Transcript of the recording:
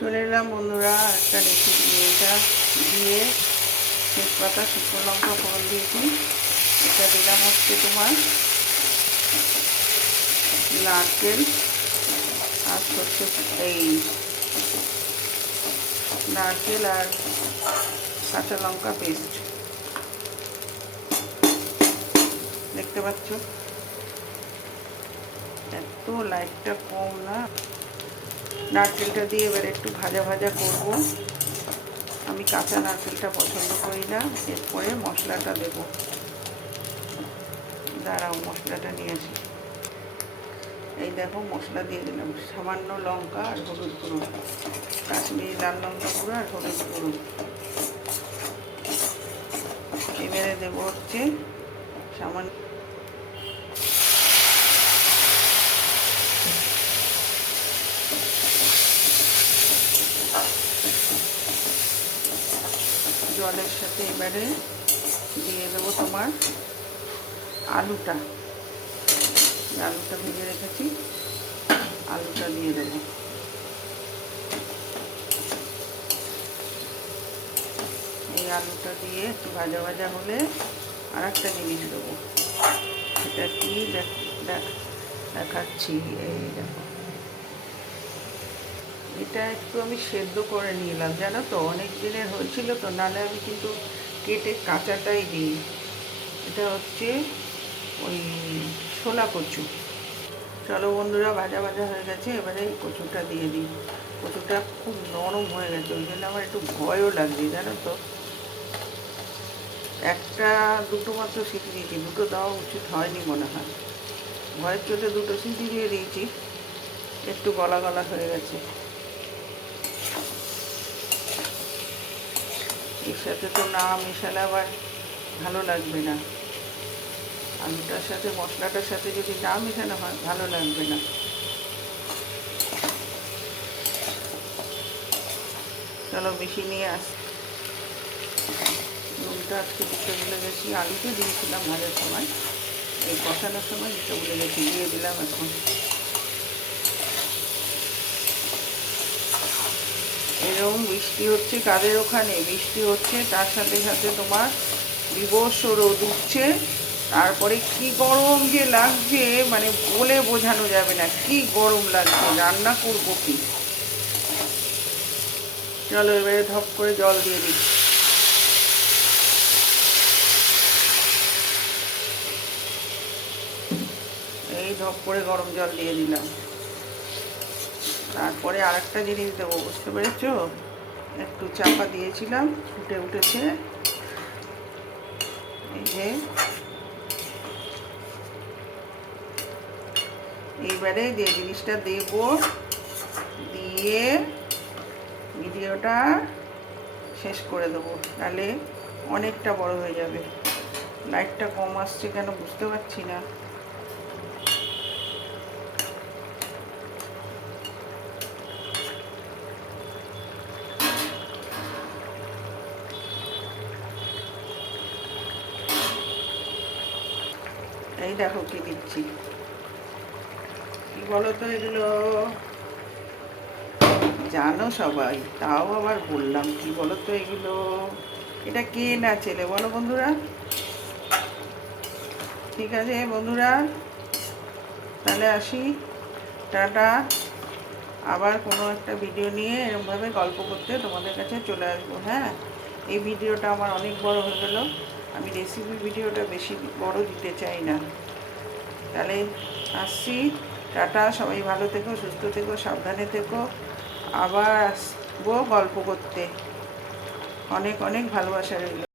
চলে এলাম বন্ধুরা একটা রেসিপি নিয়ে। এটা দিয়ে তেজপাতা শুকনো লঙ্কা ফোড়ন দিয়েছি। এটা দিলাম হচ্ছে তোমার নারকেল আর হচ্ছে এই নারকেল আর কাঁচা লঙ্কা পেস্ট। দেখতে পাচ্ছ এত লাইটটা কম না। নারকেলটা দিয়ে এবার একটু ভাজা ভাজা করব। আমি কাঁচা নারকেলটা পছন্দ করি না। এরপরে মশলাটা দেব। দাঁড়াও মশলাটা নিয়ে আসি। এই দেখো মশলা দিয়ে দিলাম, সামান্য লঙ্কা আর হলুদ গুঁড়ো, কাশ্মীরি লাল লঙ্কা গুঁড়ো আর হলুদ গুঁড়ো। এবারে দেবো হচ্ছে সামান্য জলের সাথে। এবারে দিয়ে দেবো তোমার আলুটা ভেজে রেখেছি, আলুটা দিয়ে দেবো। এই আলুটা দিয়ে একটু ভাজা ভাজা হলে আর একটা জিনিস দেবো। এটা কি দেখাচ্ছি, এই দেখো। এটা একটু আমি সেদ্ধ করে নিলাম, জানো তো, অনেক দিনের হয়েছিল তো, নাহলে আমি কিন্তু কেটে কাঁচাটাই দিই। এটা হচ্ছে ওই ছোলা কচু। চলো বন্ধুরা, ভাজা ভাজা হয়ে গেছে। এবারে এই কচুটা দিয়ে দিই। কচুটা খুব নরম হয়ে গেছে, ওই জন্য আমার একটু ভয়ও লাগছে, জানো তো। একটা দুটো মাত্র সিটি দিয়েছি, দুটো দেওয়া উচিত হয়নি মনে হয়। ভয়ের চোটে দুটো সিটি দিয়ে দিয়েছি, একটু গলা গলা হয়ে গেছে। এর সাথে তো না মেশালে আবার ভালো লাগবে না। আলুটার সাথে মশলাটার সাথে যদি না মেশানো হয় ভালো লাগবে না। চলো বেশি নিয়ে আস। নুনটা আজকে দিতে ভুলে গেছি, আলুতে দিয়েছিলাম ভাজার সময়, এই কষানোর সময় দিতে ভুলে গেছি, দিয়ে দিলাম এখন। এরকম বৃষ্টি হচ্ছে, কাদের ওখানে বৃষ্টি হচ্ছে, তার সাথে সাথে তোমার বিভৎস রোদ উঠছে। তারপরে কি গরম যে লাগছে, মানে বলে বোঝানো যাবে না, কি গরম লাগছে। রান্না করবো কি? চলো এবারে ধপ করে জল দিয়ে দিই। এই ধপ করে গরম জল দিয়ে দিলাম। তারপরে আরেকটা জিনিস দেবো, বুঝতে পেরেছো? একটু চাপা দিয়েছিলাম, ফুটে উঠেছে। এই যে এইবারে যে জিনিসটা দেব, দিয়ে ভিডিওটা শেষ করে দেবো, তাহলে অনেকটা বড় হয়ে যাবে। লাইটটা কম আসছে কেন বুঝতে পারছি না। এই দেখো কি দিচ্ছি, কি বলো তো, এগুলো জানো সবাই, তাও আবার বললাম, কি বলো তো এগুলো। এটা কে না চেলে বলো বন্ধুরা? ঠিক আছে বন্ধুরা, তাহলে আসি, টাটা। আবার কোনো একটা ভিডিও নিয়ে এরকমভাবে গল্প করতে তোমাদের কাছে চলে আসবো। হ্যাঁ, এই ভিডিওটা আমার অনেক বড় হয়ে গেল। আমি রেসিপি ভিডিওটা বেশি বড় দিতে চাই না। তাহলে আসছি, টাটা। সবাই ভালো থেকো, সুস্থ থেকো, সাবধানে থেকো। আবার আসবো গল্প করতে। অনেক অনেক ভালোবাসা রইল।